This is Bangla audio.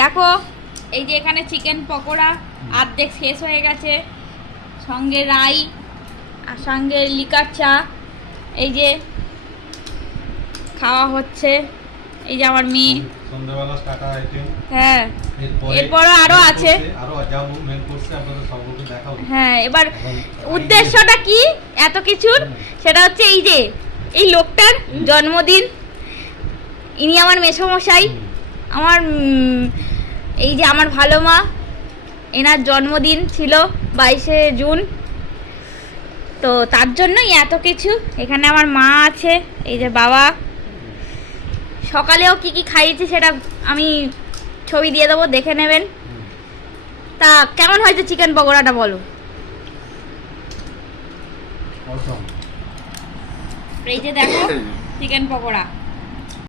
দেখো এই যে এখানে চিকেন পকোড়া অর্ধেক শেষ হয়ে গেছে, সঙ্গে রাই আর সঙ্গে লিকার চা। এই যে খাওয়া হচ্ছে, এই যে আমার মেয়ে। সন্ধ্যাবেলা স্টার্টার আইটেম। হ্যাঁ, এরপরও আরো আছে। আরো যাবো মেন কোর্সে আপনাদের সবগুলো দেখাবো। হ্যাঁ, এবার উদ্দেশ্যটা কি এত কিছুর, সেটা হচ্ছে এই যে এই লোকটার জন্মদিন। ইনি আমার মেসোমশাই, আমার এই যে আমার ভালো মা, এনার জন্মদিন ছিল 22শে জুন। তো তার জন্যই এত কিছু। এখানে আমার মা আছে, এই যে বাবা। সকালেও কি কি খাইয়েছি সেটা আমি ছবি দিয়ে দেবো, দেখে নেবেন। তা কেমন হয়েছে চিকেন পকোড়াটা বলো? এই যে দেখো চিকেন পকোড়া।